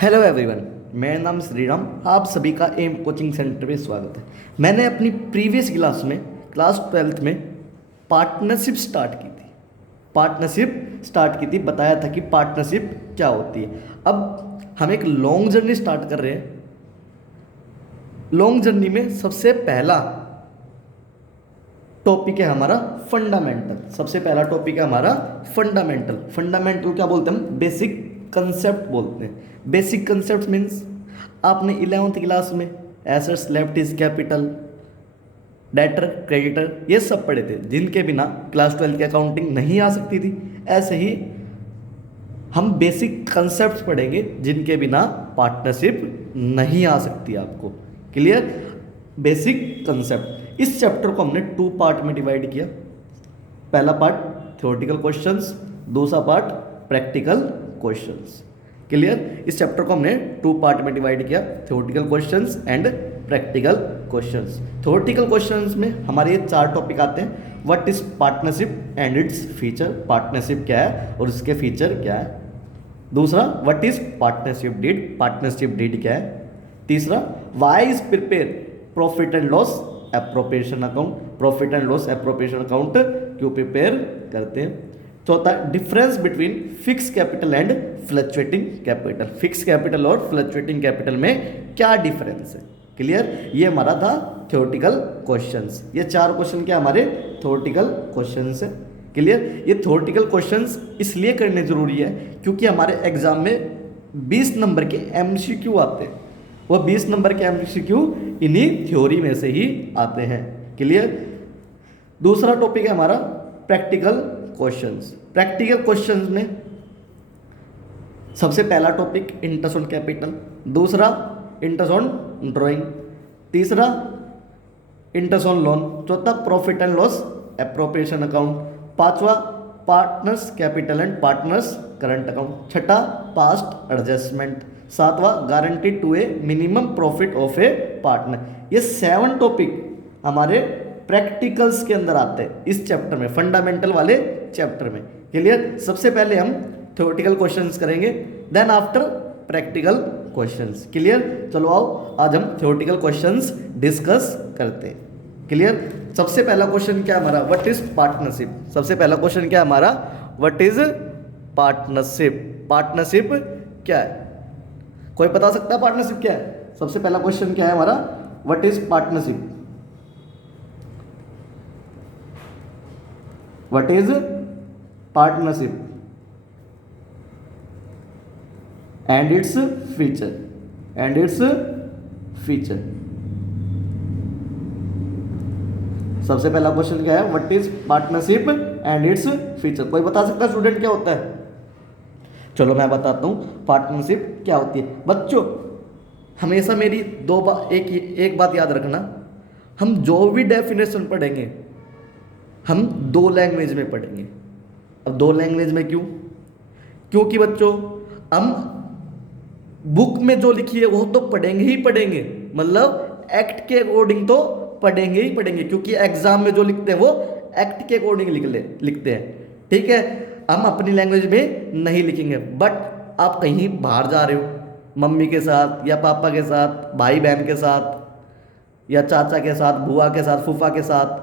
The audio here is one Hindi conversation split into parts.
हेलो एवरीवन, मेरा नाम श्रीराम। आप सभी का एम कोचिंग सेंटर में स्वागत है। मैंने अपनी प्रीवियस क्लास में क्लास 12th में पार्टनरशिप स्टार्ट की थी, बताया था कि पार्टनरशिप क्या होती है। अब हम एक लॉन्ग जर्नी स्टार्ट कर रहे हैं। लॉन्ग जर्नी में सबसे पहला टॉपिक है हमारा फंडामेंटल। सबसे पहला टॉपिक है हमारा फंडामेंटल। फंडामेंटल क्या बोलते हैं हम? बेसिक कंसेप्ट बोलते हैं। बेसिक कंसेप्ट मीन्स आपने 11th क्लास में एसेट्स, लिएबिलिटीज, कैपिटल, डेटर, क्रेडिटर ये सब पढ़े थे, जिनके बिना क्लास 12 की अकाउंटिंग नहीं आ सकती थी। ऐसे ही हम बेसिक कंसेप्ट पढ़ेंगे जिनके बिना पार्टनरशिप नहीं आ सकती आपको। क्लियर? Basic concept. इस चैप्टर को हमने 2 पार्ट में डिवाइड किया। पहला पार्ट थ्योरेटिकल क्वेश्चंस, दूसरा पार्ट प्रैक्टिकल क्वेश्चंस। क्लियर? इस चैप्टर को हमने 2 पार्ट में डिवाइड किया, theoretical questions and practical questions. Theoretical questions में हमारे ये 4 टॉपिक आते हैं। What is partnership and its feature? Partnership क्या है और उसके फीचर क्या है। दूसरा, what is partnership deed? Partnership deed क्या है। तीसरा, why is prepare profit and loss appropriation account? Profit and loss appropriation account क्यों प्रिपेयर करते हैं। चौथा, difference between fix capital and fluctuating capital. Fix capital और फ्लक्चुएटिंग कैपिटल में क्या डिफरेंस है। क्लियर? ये हमारा था थ्योरेटिकल क्वेश्चंस। ये 4 क्वेश्चन क्या हमारे थ्योरेटिकल क्वेश्चंस है। क्लियर? ये थ्योरेटिकल क्वेश्चंस इसलिए करने जरूरी है क्योंकि हमारे एग्जाम में 20 नंबर के एमसीक्यू आते हैं। वो 20 नंबर के एमसीक्यू इन्हीं थ्योरी में से ही आते हैं। क्लियर? दूसरा टॉपिक है हमारा प्रैक्टिकल क्वेश्चंस। प्रैक्टिकल क्वेश्चंस में सबसे पहला टॉपिक इंटरेस्ट ऑन कैपिटल, दूसरा इंटरेस्ट ऑन ड्राइंग, तीसरा इंटरेस्ट ऑन लोन, चौथा profit and loss appropriation account, पांचवा partners capital and partners current account, छठा पास्ट एडजस्टमेंट, सातवां guarantee to a minimum profit of a partner. ये 7 टॉपिक हमारे प्रैक्टिकल्स के अंदर आते हैं इस चैप्टर में, फंडामेंटल वाले चैप्टर में। क्लियर? सबसे पहले हम थ्योरेटिकल क्वेश्चंस करेंगे, then after practical questions. Clear? चलो आओ आज हम थ्योरेटिकल क्वेश्चंस डिस्कस करते हैं। क्लियर? सबसे पहला क्वेश्चन क्या हमारा? What is partnership. सबसे पहला क्वेश्चन क्या हमारा? What is partnership. पार्टनरशिप क्या है? कोई बता सकता है पार्टनरशिप क्या है? सबसे पहला क्वेश्चन क्या है हमारा? What is partnership. What is partnership and its feature. And its feature. सबसे पहला क्वेश्चन क्या है? What is partnership and its feature. कोई बता सकता है स्टूडेंट क्या होता है? चलो मैं बताता हूं पार्टनरशिप क्या होती है। बच्चों हमेशा मेरी एक बात याद रखना, हम जो भी डेफिनेशन पढ़ेंगे हम 2 लैंग्वेज में पढ़ेंगे। अब 2 लैंग्वेज में क्यों? क्योंकि बच्चों हम बुक में जो लिखी है वो तो पढ़ेंगे ही पढ़ेंगे, मतलब एक्ट के अकॉर्डिंग तो पढ़ेंगे ही पढ़ेंगे, क्योंकि एग्जाम में जो लिखते हैं वो एक्ट के अकॉर्डिंग लिखते हैं। ठीक है? हम अपनी लैंग्वेज में नहीं लिखेंगे। बट आप कहीं बाहर जा रहे हो, मम्मी के साथ या पापा के साथ, भाई बहन के साथ या चाचा के साथ, बुआ के साथ, फूफा के साथ,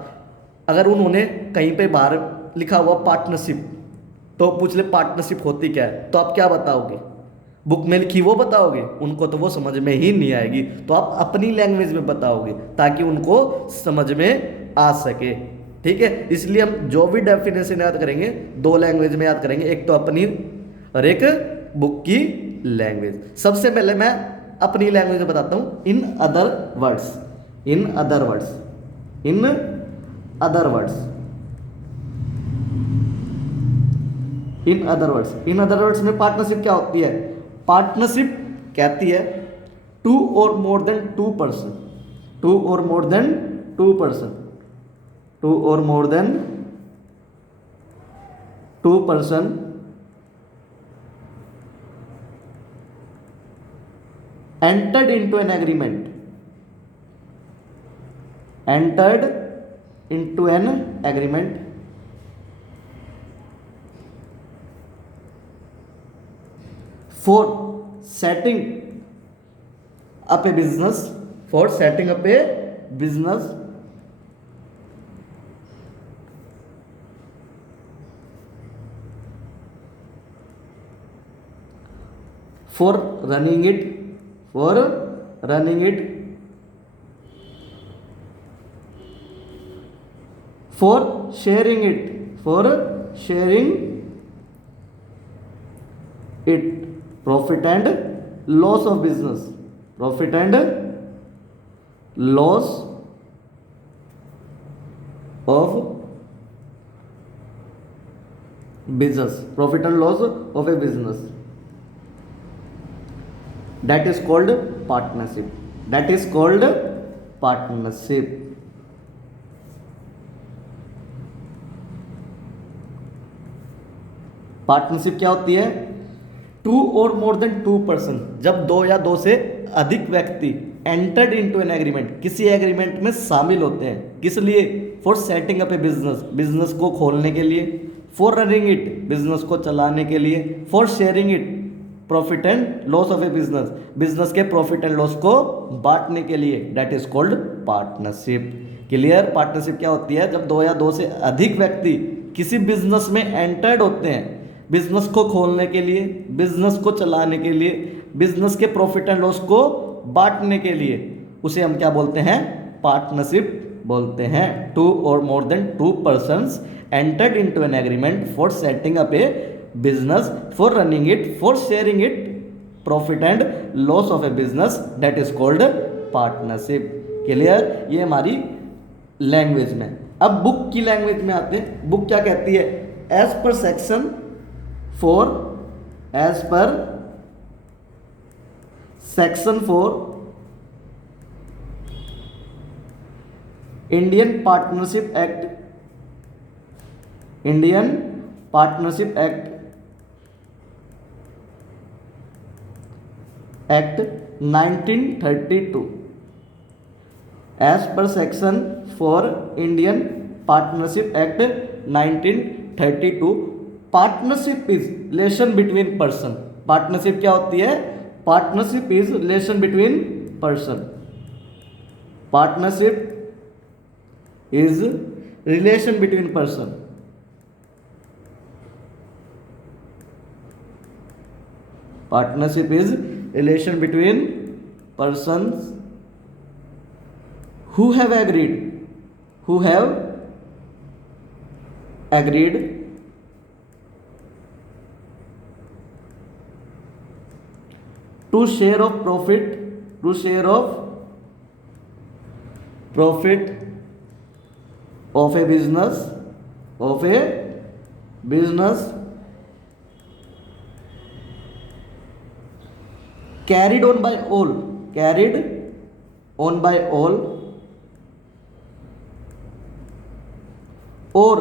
अगर उन्होंने कहीं पे बाहर लिखा हुआ पार्टनरशिप तो पूछ ले पार्टनरशिप होती क्या है, तो आप क्या बताओगे? बुक में लिखी वो बताओगे? उनको तो वो समझ में ही नहीं आएगी, तो आप अपनी लैंग्वेज में बताओगे ताकि उनको समझ में आ सके। ठीक है? इसलिए हम जो भी डेफिनेशन याद करेंगे 2 लैंग्वेज में याद करेंगे, एक तो अपनी और एक बुक की लैंग्वेज। सबसे पहले मैं अपनी लैंग्वेज में बताता हूं, in other words. In other words. In other words. In other words. In other words में पार्टनरशिप क्या होती है? पार्टनरशिप कहती है 2 और मोर देन 2 पर्सन। 2 और मोर देन 2 पर्सन। 2 और more than 2 person entered into an agreement. Entered into an agreement for setting up A business, for setting up A business, for running it, for running it, for sharing it, for sharing it, profit and loss of business, profit and loss of business, profit and loss of a business, that is called partnership, that is called partnership. Partnership क्या होती है? टू और मोर देन टू पर्सन, जब दो या दो से अधिक व्यक्ति एंटर्ड इनटू एन एग्रीमेंट, किसी एग्रीमेंट में शामिल होते हैं, किस लिए? For setting up A business, business को खोलने के लिए, फॉर रनिंग इट, बिजनेस को चलाने के लिए, for sharing it, profit and loss of a business, business के प्रॉफिट एंड लॉस को बांटने के लिए, that is called partnership. Clear? Partnership क्या होती है? जब दो या दो से अधिक व्यक्ति किसी बिजनेस में एंटर्ड होते हैं, बिजनेस को खोलने के लिए, बिजनेस को चलाने के लिए, बिजनेस के प्रॉफिट एंड लॉस को बांटने के लिए, उसे हम क्या बोलते हैं? पार्टनरशिप बोलते हैं। टू और more then to persons entered into an agreement for setting up A business, for running it, for sharing it, profit and loss of a business, that is called partnership. Clear? ये हमारी लैंग्वेज में। अब बुक की लैंग्वेज में आते हैं। बुक क्या कहती है? As per section 4, as per section 4 Indian partnership act, Indian partnership act, act 1932, as per section 4 Indian partnership act 1932, partnership is relation between person. Partnership क्या होती है? Partnership is relation between person, partnership is relation between person, partnership is relation between persons who have agreed to share of profit of a business carried on by all or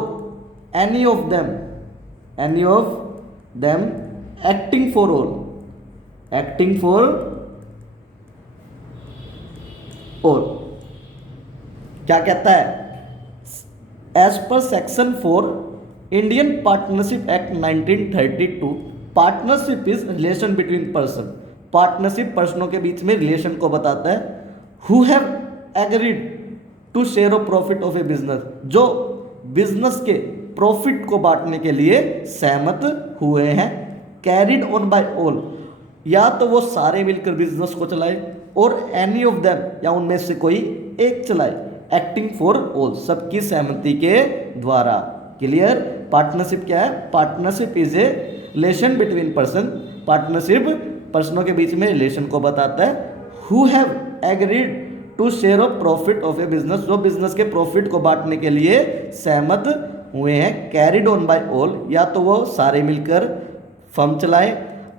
any of them acting for all, क्या कहता है? As per section 4 Indian partnership act 1932, partnership is relation between person. Partnership पर्सनों के बीच में रिलेशन को बताता है। Who have agreed to share of profit of a business, जो बिजनेस के प्रॉफिट को बांटने के लिए सहमत हुए हैं। कैरिड ऑन बाय ऑल, या तो वो सारे मिलकर बिजनेस को चलाए, और एनी ऑफ देम, या उनमें से कोई एक चलाए। एक्टिंग फॉर ऑल, सबकी सहमति के द्वारा। क्लियर? पार्टनरशिप क्या है? Partnership is a relation between person. Partnership पर्सनों के बीच में रिलेशन को बताता है। Who have agreed to share of profit of a business, जो बिजनेस के प्रॉफिट को बांटने के लिए सहमत हुए हैं। कैरिड ऑन बाय ऑल, या तो वो सारे मिलकर फर्म चलाए,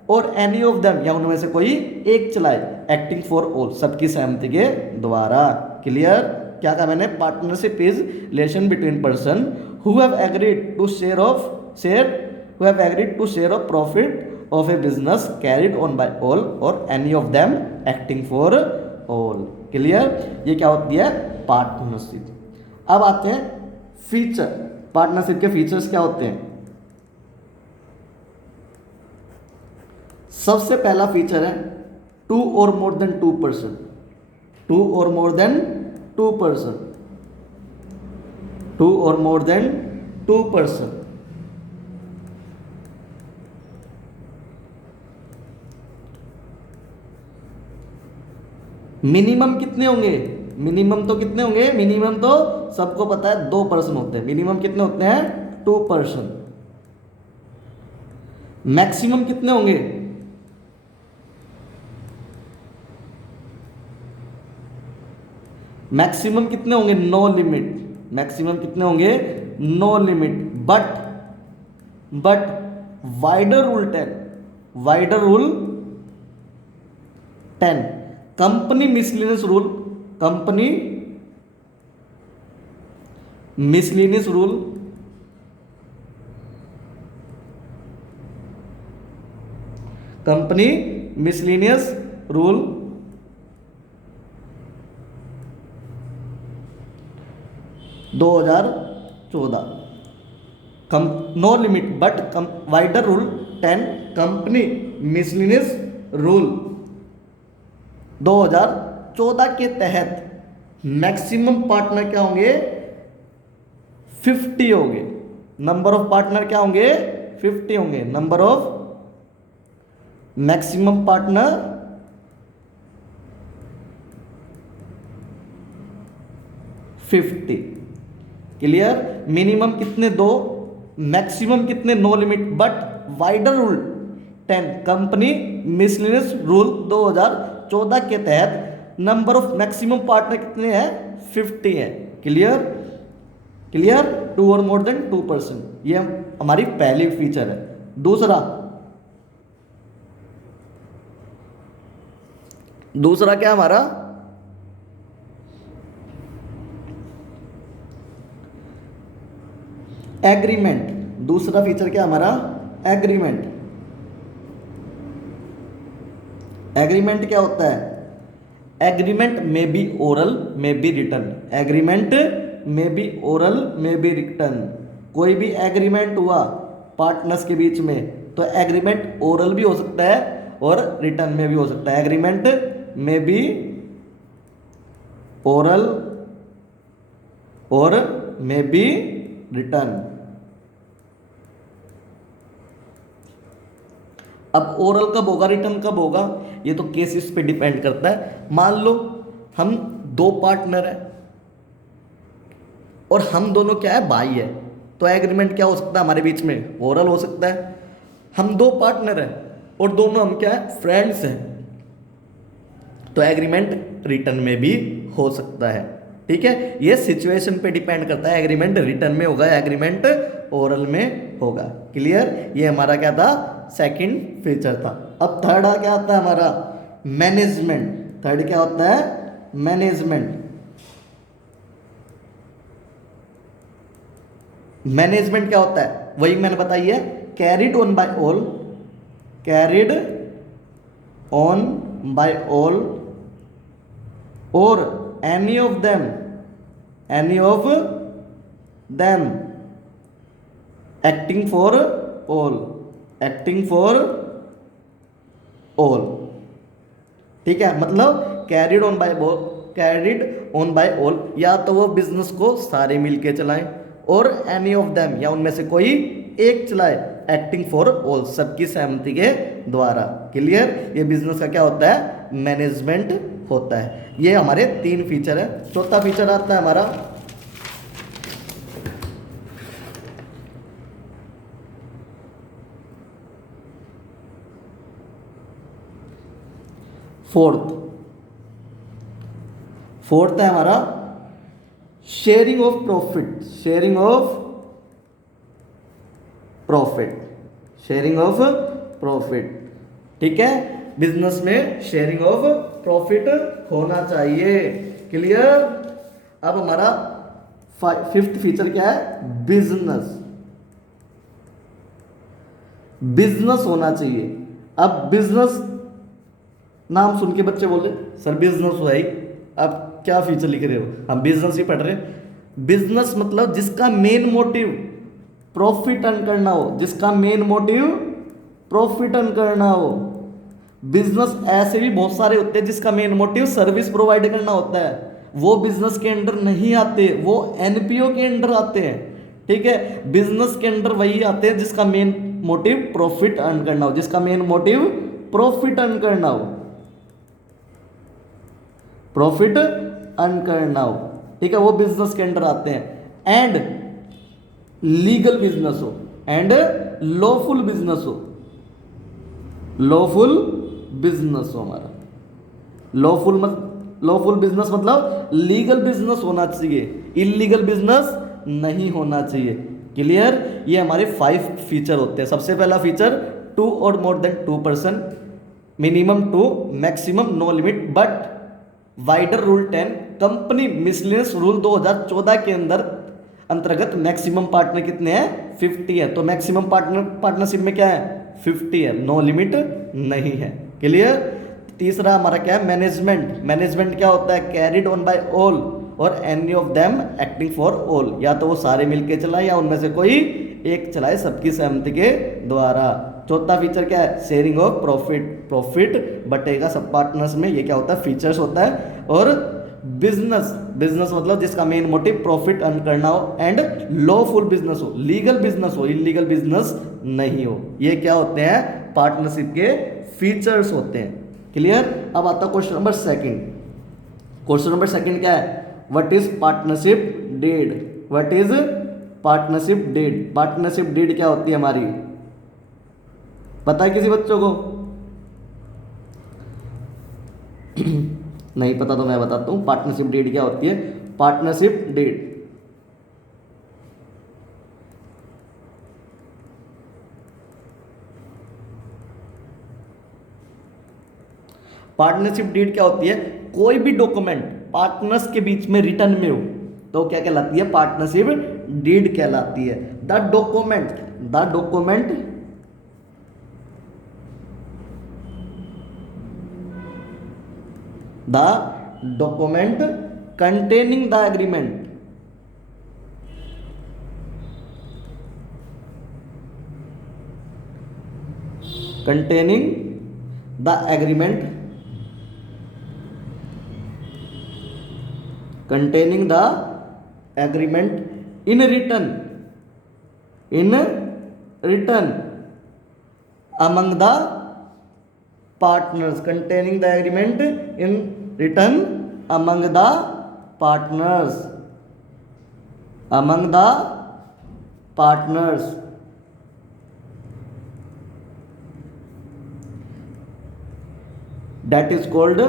और एनी ऑफ देम, या उनमें से कोई एक चलाए। एक्टिंग फॉर ऑल, सबकी सहमति के द्वारा। क्लियर? क्या कहा मैंने? Partnership is relation between person who have agreed to share of profit of a business carried on by all or any of them acting for all. Clear? ये क्या होती है? पार्टनरशिप। अब आते हैं फीचर। पार्टनरशिप के फीचर्स क्या होते हैं? सबसे पहला फीचर है 2 or more than 2%, 2 or more than 2%, 2 or more than 2%। Minimum कितने होंगे? मिनिमम तो कितने होंगे? मिनिमम तो सबको पता है 2% होते हैं। मिनिमम कितने होते हैं? 2%। मैक्सिमम कितने होंगे? मैक्सिमम कितने होंगे? No limit. मैक्सिमम कितने होंगे? No limit. But wider rule 10, wider rule 10, company miscellaneous rule, company miscellaneous rule, company miscellaneous rule 2014, no limit but wider rule 10, company miscellaneous rule 2014 के तहत मैक्सिमम पार्टनर क्या होंगे? 50 होंगे। नंबर ऑफ पार्टनर क्या होंगे? 50 होंगे। Number of maximum partner 50। Clear? Minimum कितने? 2, मैक्सिमम कितने? No limit but wider rule 10, company miscellaneous rule 2014 के तहत नंबर ऑफ मैक्सिमम पार्टनर कितने हैं? 50 है। Clear? Clear? 2 or more than 2%, ये हमारी पहली फीचर है। दूसरा क्या हमारा? एग्रीमेंट। दूसरा फीचर क्या हमारा? एग्रीमेंट। एग्रीमेंट क्या होता है? एग्रीमेंट में बी ओरल में बी रिटर्न, एग्रीमेंट में बी ओरल में बी रिटर्न। कोई भी एग्रीमेंट हुआ पार्टनर्स के बीच में तो एग्रीमेंट ओरल भी हो सकता है और रिटर्न में भी हो सकता है। एग्रीमेंट में बी ओरल और में बी रिटर्न। अब ओरल कब होगा, रिटर्न कब होगा, ये तो केसेस पे डिपेंड करता है। मान लो हम 2 पार्टनर हैं और हम दोनों क्या है? भाई है, तो एग्रीमेंट क्या हो सकता है हमारे बीच में? ओरल हो सकता है। हम 2 पार्टनर हैं और दोनों हम क्या है? फ्रेंड्स हैं, तो एग्रीमेंट रिटर्न में भी हो सकता है। ठीक है? ये सिचुएशन पे डिपेंड करता है, एग्रीमेंट रिटर्न में होगा, एग्रीमेंट ओरल में होगा। क्लियर? ये हमारा क्या था? सेकंड फीचर था। अब थर्ड क्या आता है हमारा? मैनेजमेंट। थर्ड क्या होता है? मैनेजमेंट। मैनेजमेंट क्या होता है? वही मैंने बताई है, carried on by all, carried on by all और any of them acting for all, acting for all। ठीक है? मतलब carried on by all, carried on by all, या तो वो बिजनेस को सारे मिलके चलाएं और एनी ऑफ देम, या उनमें से कोई एक चलाए, एक्टिंग फॉर ऑल, सबकी सहमति के द्वारा। क्लियर? ये बिजनेस का क्या होता है? मैनेजमेंट होता है। ये हमारे 3 फीचर है। चौथा फीचर आता है हमारा फोर्थ है हमारा sharing of profit, sharing of profit, sharing of profit. ठीक है? बिजनेस में शेयरिंग ऑफ प्रॉफिट होना चाहिए। क्लियर? अब हमारा 5th फीचर क्या है? बिजनेस। बिजनेस होना चाहिए। अब बिजनेस नाम सुन के बच्चे बोले सर बिजनेस हुआ ही, अब क्या फीचर लिख रहे हो? हम बिजनेस ही पढ़ रहे हैं। बिजनेस मतलब जिसका मेन मोटिव प्रॉफिट अर्न करना हो, जिसका मेन मोटिव प्रॉफिट अर्न करना हो, बिजनेस ऐसे भी बहुत सारे होते हैं जिसका मेन मोटिव सर्विस प्रोवाइड करना होता है, वो बिजनेस के अंडर नहीं आते, वो एनपीओ के अंडर आते हैं। ठीक है, बिजनेस के अंडर वही आते हैं जिसका मेन मोटिव प्रॉफिट अर्न करना हो, जिसका मेन मोटिव प्रॉफिट अर्न करना हो, प्रॉफिट अर्न करना हो। ठीक है, वो बिजनेस के अंडर आते हैं। एंड लीगल बिजनेस हो, एंड लॉफुल बिजनेस हो, लॉफुल बिजनेस हो हमारा, लॉफुल बिजनेस मतलब लीगल बिजनेस होना चाहिए, इलीगल बिजनेस नहीं होना चाहिए। क्लियर, ये हमारे 5 फीचर होते हैं। सबसे पहला फीचर 2 और more than 2 person, minimum 2, maximum no limit but wider rule 10, company miscellaneous rule 2014 के अंतर्गत मैक्सिमम पार्टनर कितने हैं 50 है, तो मैक्सिमम पार्टनरशिप में क्या है 50 है, नो लिमिट नहीं है। क्लियर। तीसरा हमारा क्या है मैनेजमेंट, मैनेजमेंट क्या होता है कैरिड ऑन बाय ऑल और any of them acting for all, या तो वो सारे मिलके चलाए या उनमें से कोई एक चलाए सबकी सहमति के द्वारा। चौथा फीचर क्या है शेयरिंग ऑफ प्रॉफिट, प्रॉफिट बटेगा सब पार्टनर्स में, ये क्या होता है फीचर्स होता है। और बिजनेस, बिजनेस मतलब जिसका मेन मोटिव प्रॉफिट अर्न करना हो, एंड लॉफुल बिजनेस हो, लीगल बिजनेस हो, इलीगल बिजनेस नहीं हो। ये क्या होते हैं पार्टनरशिप के फीचर्स होते हैं। क्लियर। अब आता है question number second. Question number second क्या है what is partnership deed, what is partnership deed, partnership deed क्या होती है हमारी, पता है किसी बच्चों को नहीं पता तो मैं बताता हूं पार्टनरशिप डीड क्या होती है। पार्टनरशिप डीड पार्टनरशिप डीड क्या होती है कोई भी डॉक्यूमेंट पार्टनर्स के बीच में रिटर्न में हो तो क्या कहलाती है पार्टनरशिप डीड कहलाती है। The document containing the agreement containing the agreement in return among the partners, containing the agreement in return among the partners, that is called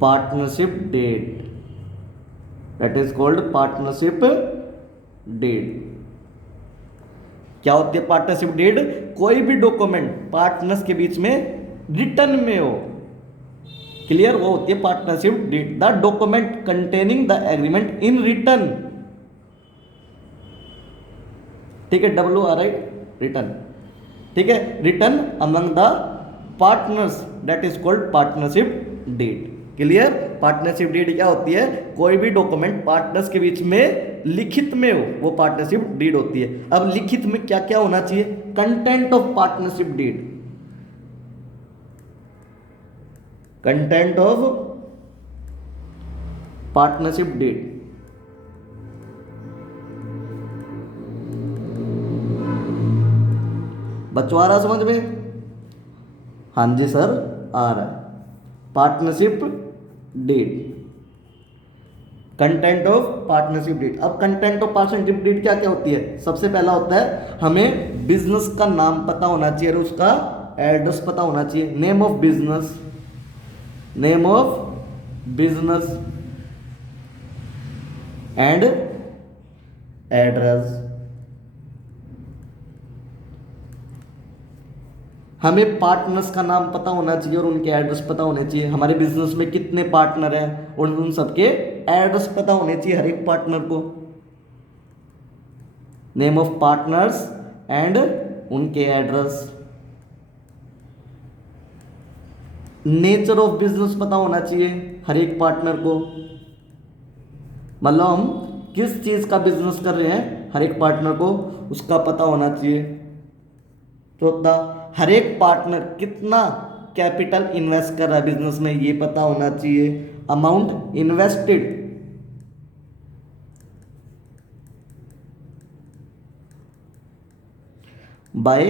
partnership deed, that is called partnership deed। क्या होती है पार्टनरशिप डीड कोई भी डॉक्यूमेंट पार्टनर्स के बीच में रिटर्न में हो। क्लियर, वो होती है partnership deed. The document containing the agreement in return, ठीक है WRI रिटर्न, ठीक है return among the partners, that is called partnership deed. Clear. Partnership deed क्या होती है कोई भी डॉक्यूमेंट पार्टनर्स के बीच में लिखित में हो वो पार्टनरशिप डीड होती है। अब लिखित में क्या क्या होना चाहिए content of partnership deed, content of partnership deed, बच्चों आ रहा समझ में? हाँ जी सर आ रहा है। Partnership deed, content of partnership deed. अब कंटेंट ऑफ पार्टनरशिप डीड क्या क्या होती है सबसे पहला होता है हमें बिजनेस का नाम पता होना चाहिए और उसका एड्रेस पता होना चाहिए। Name of business and address. हमें पार्टनर्स का नाम पता होना चाहिए और उनके एड्रेस पता होने चाहिए। हमारे बिजनेस में कितने पार्टनर हैं और उन सबके एड्रेस पता होने चाहिए हर एक पार्टनर को। नेम ऑफ पार्टनर्स एंड उनके एड्रेस। नेचर ऑफ बिजनेस पता होना चाहिए हर एक पार्टनर को, मतलब हम किस चीज का बिजनेस कर रहे हैं हर एक पार्टनर को उसका पता होना चाहिए। चौथा, हर एक पार्टनर कितना कैपिटल इन्वेस्ट कर रहा है बिजनेस में, ये पता होना चाहिए। Amount invested by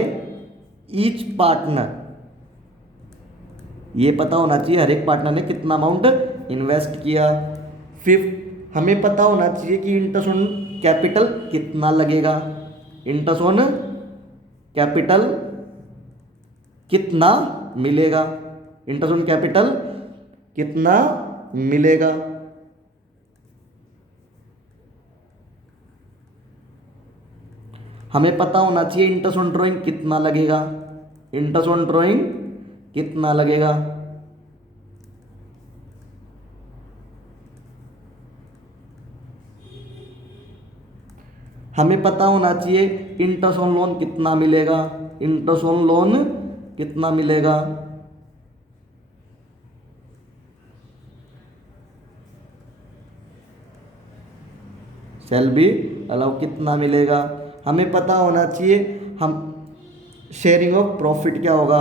each partner, ये पता होना चाहिए हर एक पार्टनर ने कितना अमाउंट इन्वेस्ट किया। फिफ्थ, हमें पता होना चाहिए कि इंटरेस्ट ऑन कैपिटल कितना लगेगा, इंटरेस्ट ऑन कैपिटल कितना मिलेगा, इंटरेस्ट ऑन कैपिटल कितना मिलेगा। हमें पता होना चाहिए इंटरेस्ट ऑन ड्राइंग कितना लगेगा, इंटरेस्ट ऑन ड्राइंग कितना लगेगा। हमें पता होना चाहिए इंटरेस्ट ऑन लोन कितना मिलेगा, इंटरेस्ट ऑन लोन कितना मिलेगा। शैल बी अलाउ कितना मिलेगा। हमें पता होना चाहिए हम शेयरिंग ऑफ प्रॉफिट क्या होगा,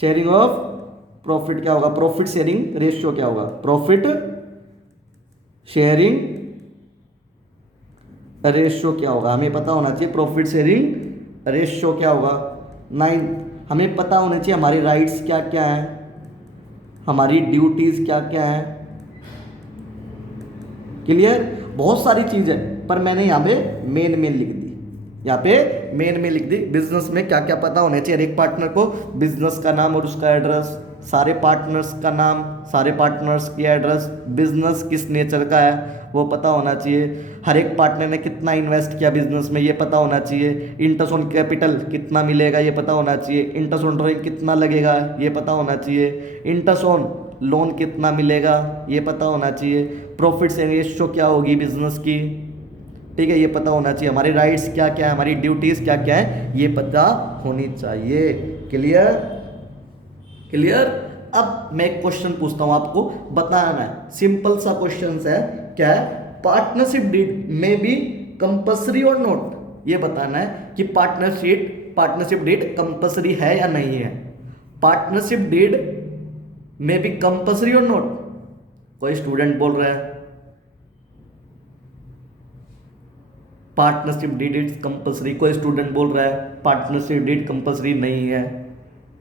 शेयरिंग ऑफ प्रॉफिट क्या होगा, प्रॉफिट शेयरिंग रेशियो क्या होगा, प्रॉफिट शेयरिंग रेशियो क्या होगा। हमें पता होना चाहिए प्रॉफिट शेयरिंग रेशियो क्या होगा। 9, हमें पता होना चाहिए हमारी राइट्स क्या क्या है, हमारी ड्यूटीज क्या क्या है। क्लियर, बहुत सारी चीज़ है पर मैंने यहाँ पे मेन लिख दी, यहाँ पे मेन लिख दी। बिजनेस में क्या क्या पता होना चाहिए हर एक पार्टनर को, बिजनेस का नाम और उसका एड्रेस, सारे पार्टनर्स का नाम, सारे पार्टनर्स की एड्रेस, बिजनेस किस नेचर का है वो पता होना चाहिए। हर एक पार्टनर ने कितना इन्वेस्ट किया बिजनेस में ये पता होना चाहिए। इंटरेस्ट ऑन कैपिटल कितना मिलेगा ये पता होना चाहिए। इंटरेस्ट ऑन ड्राइंग कितना लगेगा ये पता होना चाहिए। इंटरेस्ट ऑन लोन कितना मिलेगा ये पता होना चाहिए। प्रॉफिट शेयरिंग रेशियो क्या होगी बिजनेस की, ठीक है, ये पता होना चाहिए। हमारे राइट्स क्या क्या है, हमारी ड्यूटीज क्या क्या है ये पता होनी चाहिए। Clear, clear. अब मैं एक क्वेश्चन पूछता हूं आपको बताना है, सिंपल सा क्वेश्चन है, क्या है, पार्टनरशिप डीड में बी कंपल्सरी और नॉट, ये बताना है कि पार्टनरशिप डीड कंपल्सरी है या नहीं है। पार्टनरशिप डीड में बी कंपल्सरी और नॉट, कोई स्टूडेंट बोल रहा है पार्टनरशिप डीड इज कंपल्सरी, कोई स्टूडेंट बोल रहा है पार्टनरशिप डीड कंपल्सरी नहीं है,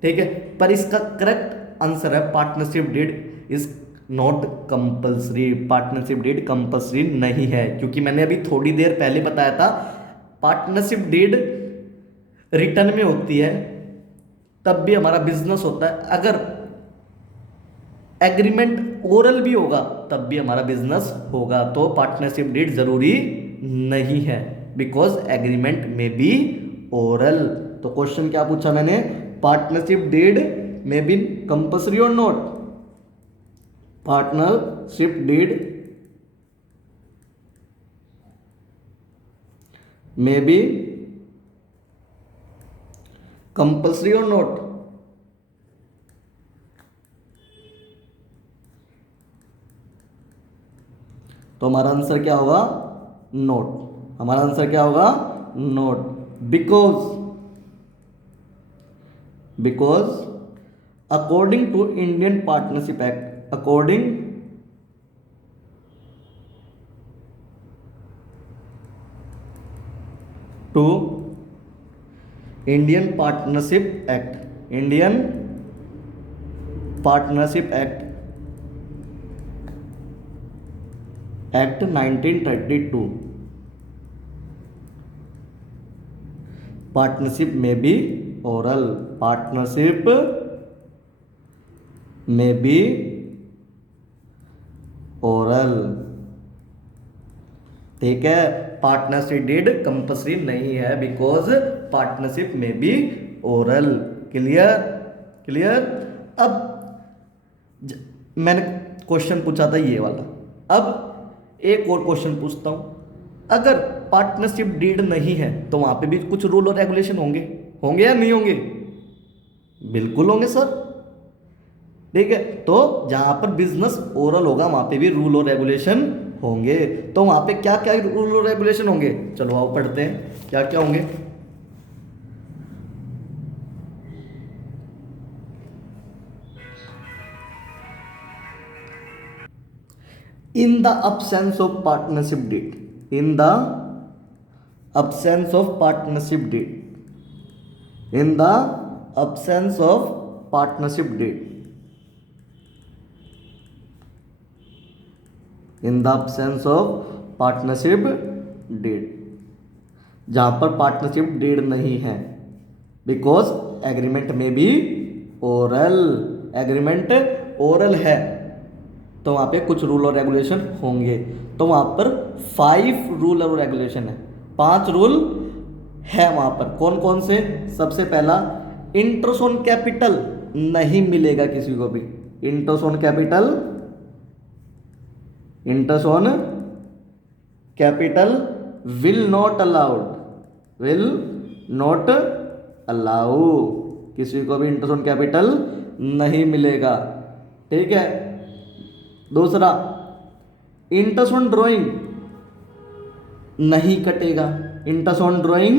ठीक है। पर इसका करेक्ट आंसर है partnership deed is not compulsory, partnership deed compulsory नहीं है। क्योंकि मैंने अभी थोड़ी देर पहले बताया था पार्टनरशिप डीड रिटर्न में होती है तब भी हमारा बिजनेस होता है, अगर एग्रीमेंट ओरल भी होगा तब भी हमारा बिजनेस होगा। तो पार्टनरशिप डीड जरूरी नहीं है, बिकॉज एग्रीमेंट में बी ओरल। तो क्वेश्चन क्या पूछा मैंने, पार्टनरशिप डीड में बी कंपल्सरी और नॉट, पार्टनरशिप डीड में बी कंपल्सरी और नॉट। तो हमारा आंसर क्या होगा, नोट। हमारा आंसर क्या होगा, not. Because according to Indian partnership act, according to Indian partnership act, Indian partnership act 1932, partnership में भी ओरल, पार्टनरशिप में भी ओरल, ठीक है। पार्टनरशिप डीड कंपल्सरी नहीं है बिकॉज पार्टनरशिप में भी ओरल। Clear, clear. अब मैंने क्वेश्चन पूछा था ये वाला, अब एक और क्वेश्चन पूछता हूं, अगर पार्टनरशिप डीड नहीं है तो वहां पे भी कुछ रूल और रेगुलेशन होंगे, होंगे या नहीं होंगे, बिल्कुल होंगे सर, ठीक है। तो जहां पर बिजनेस ओरल होगा वहां पे भी रूल और रेगुलेशन होंगे। तो वहां पे क्या क्या रूल और रेगुलेशन होंगे, चलो आओ पढ़ते हैं क्या क्या होंगे। In the absence of partnership deed, in the absence of partnership deed, in the absence of partnership deed, in the absence of partnership deed, जहां पर पार्टनरशिप डीड नहीं है, बिकॉज एग्रीमेंट में भी ओरल, एग्रीमेंट ओरल है तो वहाँ पे कुछ रूल और रेगुलेशन होंगे, तो वहाँ पर 5 रूल और रेगुलेशन है, 5 रूल है वहाँ पर। कौन कौन से? सबसे पहला, इंटरेस्ट ऑन कैपिटल नहीं मिलेगा किसी को भी, interest on capital, interest on capital will not allowed, will not allow, किसी को भी इंटरेस्ट ऑन कैपिटल नहीं मिलेगा, ठीक है। दूसरा, इंटरेस्ट ऑन ड्राइंग नहीं कटेगा, इंटरेस्ट ऑन ड्राइंग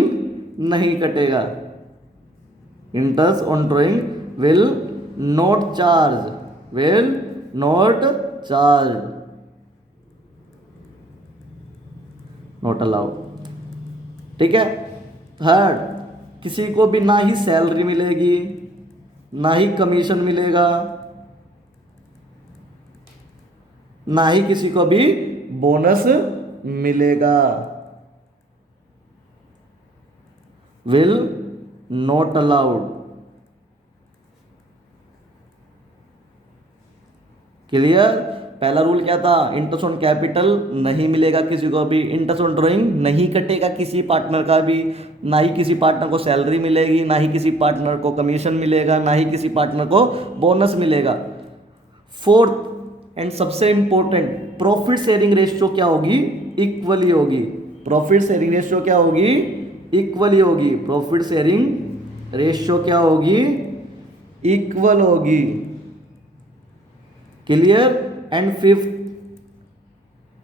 नहीं कटेगा, interest on drawing will not charge, will not charge, not allowed, ठीक है। थर्ड, किसी को भी ना ही सैलरी मिलेगी, ना ही कमीशन मिलेगा, ना ही किसी को भी बोनस मिलेगा, विल नॉट अलाउड, क्लियर। पहला रूल क्या था? इंटरेस्ट ऑन कैपिटल नहीं मिलेगा किसी को भी, इंटरेस्ट ऑन ड्राइंग नहीं कटेगा किसी पार्टनर का भी, ना ही किसी पार्टनर को सैलरी मिलेगी, ना ही किसी पार्टनर को कमीशन मिलेगा, ना ही किसी पार्टनर को बोनस मिलेगा। फोर्थ एंड सबसे इंपॉर्टेंट, प्रॉफिट शेयरिंग रेशियो क्या होगी? इक्वली होगी, प्रॉफिट शेयरिंग रेशियो क्या होगी? इक्वली होगी, प्रॉफिट शेयरिंग रेशियो क्या होगी? इक्वल होगी, क्लियर। एंड फिफ्थ,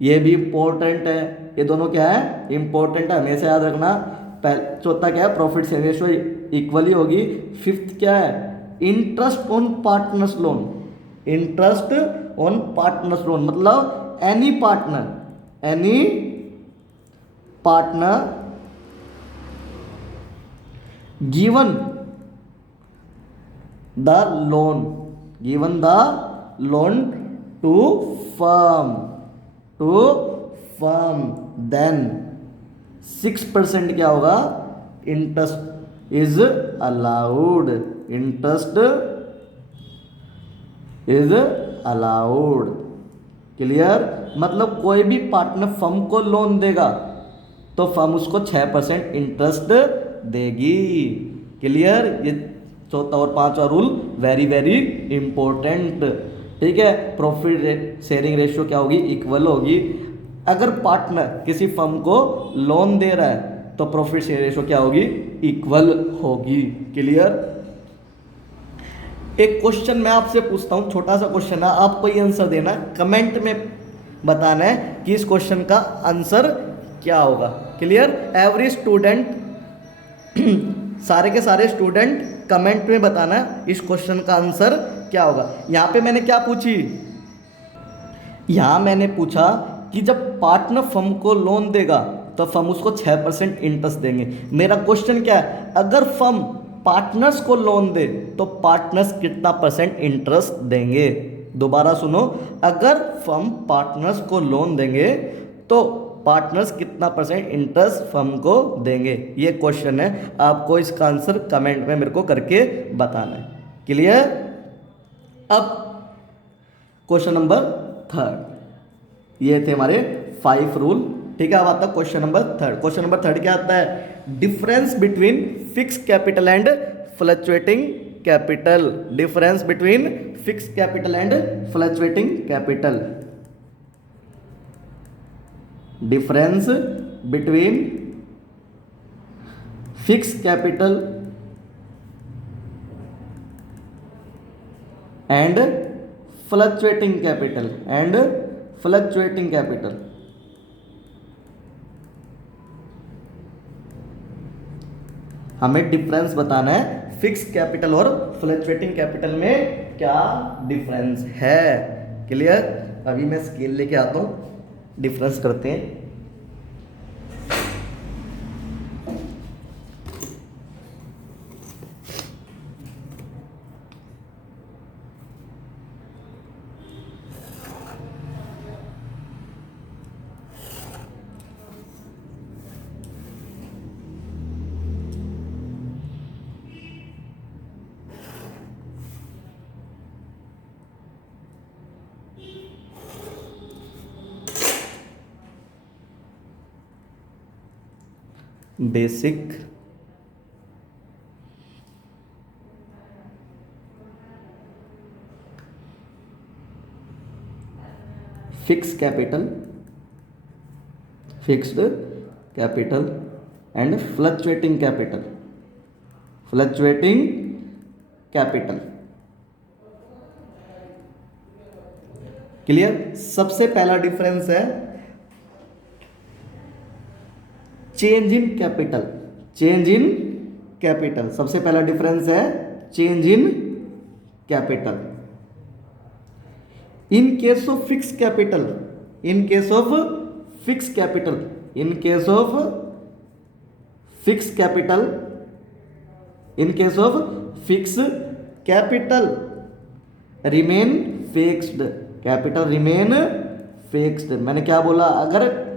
ये भी इंपॉर्टेंट है, ये दोनों क्या है? इंपॉर्टेंट है, हमेशा याद रखना। चौथा क्या है? प्रॉफिट शेयरिंग रेशियो इक्वली होगी। फिफ्थ क्या है? Interest on partners loan, interest on partners loan मतलब any partner given the loan to firm then 6% क्या होगा? Interest is allowed, interest is allowed, clear. मतलब कोई भी पार्टनर फर्म को लोन देगा तो फर्म उसको 6% इंटरेस्ट देगी, क्लियर। ये चौथा और पांचवा रूल वेरी वेरी इंपॉर्टेंट, ठीक है। प्रॉफिट शेयरिंग रेशियो क्या होगी? इक्वल होगी। अगर पार्टनर किसी फर्म को लोन दे रहा है तो प्रॉफिट शेयर रेशियो क्या होगी? इक्वल होगी, क्लियर। एक क्वेश्चन मैं आपसे पूछता हूं, छोटा सा क्वेश्चन है, आपको ये आंसर देना, कमेंट में बताना है कि इस क्वेश्चन का आंसर क्या होगा, क्लियर। एवरी स्टूडेंट सारे के सारे स्टूडेंट कमेंट में बताना है इस क्वेश्चन का आंसर क्या होगा। यहां पे मैंने क्या पूछी? यहां मैंने पूछा कि जब पार्टनर फर्म को लोन देगा तो फर्म उसको 6% इंटरेस्ट देंगे। मेरा क्वेश्चन क्या है? अगर फर्म पार्टनर्स को लोन दे तो पार्टनर्स कितना परसेंट इंटरेस्ट देंगे? दोबारा सुनो, अगर फर्म पार्टनर्स को लोन देंगे तो पार्टनर्स कितना परसेंट इंटरेस्ट फर्म को देंगे? ये क्वेश्चन है, आपको इसका आंसर कमेंट में मेरे को करके बताना है, क्लियर। अब क्वेश्चन नंबर 3, ये थे हमारे 5 रूल, ठीक है। अब आता है क्वेश्चन नंबर 3। क्वेश्चन नंबर 3 क्या आता है? Difference between fix capital and fluctuating capital, difference between fix capital and fluctuating capital, difference between fix capital and fluctuating capital, and fluctuating capital. हमें डिफरेंस बताना है फिक्स कैपिटल और फ्लक्चुएटिंग कैपिटल में क्या डिफरेंस है, क्लियर। अभी मैं स्केल लेके आता हूँ, डिफरेंस करते हैं। Basic fix capital, fixed capital and fluctuating capital, fluctuating capital. Clear? सबसे पहला डिफरेंस है change in capital, change in capital. सबसे पहला डिफरेंस है change in capital. In case of fix capital, in case of fix capital, in case of fix capital, in case of fix capital remain fixed, capital remain fixed. मैंने क्या बोला? अगर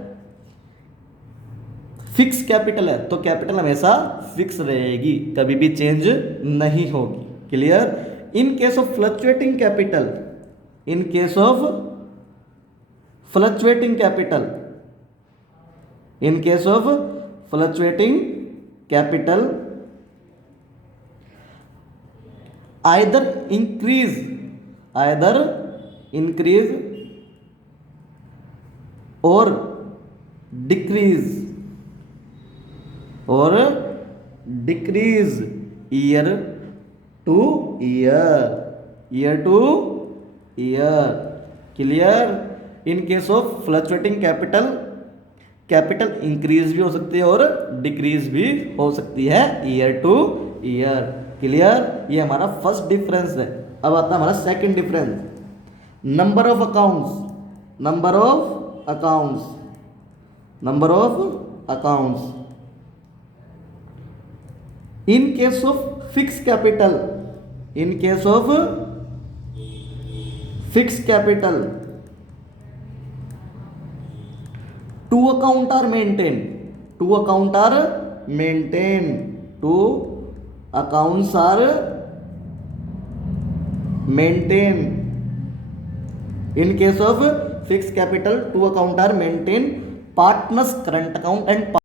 फिक्स कैपिटल है तो कैपिटल हमेशा फिक्स रहेगी, कभी भी चेंज नहीं होगी। Clear? In case of fluctuating capital, in case of fluctuating capital, in case of fluctuating capital either increase, either increase और डिक्रीज, और decrease year two year, year two year. Clear? In case of fluctuating capital, capital increase भी हो सकती है और डिक्रीज भी हो सकती है ईयर टू ईयर। क्लियर? ये हमारा फर्स्ट डिफरेंस है। अब आता है हमारा second difference, number of accounts, number of accounts, number of accounts. In case of fix capital, in case of fix capital, two account are maintain, two account are maintain, two accounts are maintain. In case of fix capital, two account are maintain, partners current account and